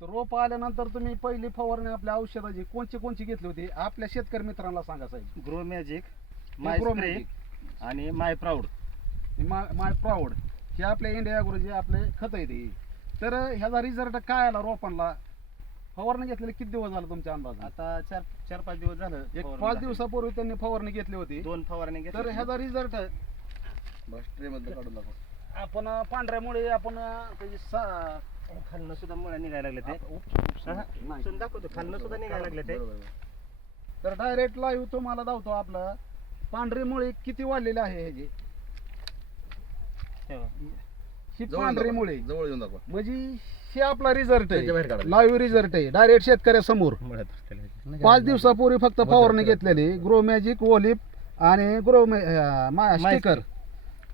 तर रोप आल्यानंतर तुम्ही पहिली फवारणी आपल्या औषधाची कोणची घेतली होती आपल्या शेतकरी मित्रांना सांगा साहेब. Grow magic, hey my Grow spray Magic, आणि माय प्राऊड. माय प्राऊड हे आपल्या इंडिया गुरुजी आपले खत आहे ते. तर ह्याचा रिझल्ट काय आला रोपांना? फवारणी घेतलेली किती दिवस झालं तुमच्या अंदाज? आता 4-5 दिवस झालं. एक फवारून 5 झालं. दिवसापूर्वी त्यांनी फवारणी घेतली होती. 2 फवारणी तर घेतल्या. ह्याचा रिझल्ट बस ट्रे मधलं काढून दाखव. आपण पांढऱ्यामुळे आपण त्याची खालनं सुद्धा मुळ्या निघायला लागले ते. नाही. सुद्धा दाखवतो, खालनं सुद्धा निघायला लागले ते. बरोबर. तर डायरेक्ट लाईव्ह तुम्हाला दावतो आपला पांढरी मुळे किती वाढलेली आहे ह्याची. तेव्हा. ही जवळ पांढरी दाखवा, मुळे जवळ येऊन दाखवा. म्हणजे हे आपला रिझल्ट त्याच्या बाहेर आहे, काढा. लाईव्ह रिझल्ट आहे डायरेक्ट शेतकऱ्यासमोर. मुळ्यात असलेले. 5 दिवसापूर्वी फक्त फवारणी घेतलेली ग्रो मॅजिक, ओलिप आणि स्टिकर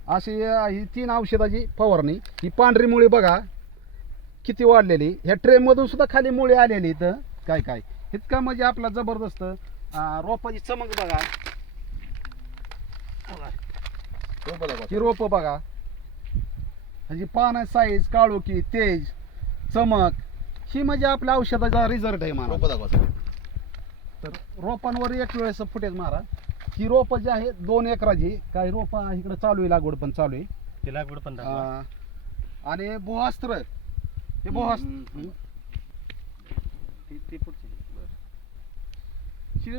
अशी ही 3 औषधाची फवारणी. ही पांढरी मुळी बघा किती वाढलेली. ह्या ट्रे मधून सुद्धा खाली मुळी आलेली इथं काय इतका म्हणजे आपला जबरदस्त रोपाची चमक बघा. रोपं दाखवा. ही रोप बघा, ह्याची पानं साईज, काळोखी, तेज, चमक ही म्हणजे आपल्या औषधाचा रिझल्ट आहे मला. रोपं दाखवा सर. तर रोपांवर एक वेळेस फुटेज मारा. ही रोप जी आहे 2 एकराची, काही रोप इकडे चालू आहे, लागवड पण चालू आहे. ते लागवड पण दाखवा. आणि भुआस्त्र हे भुआस्त्र ती पुढची. ही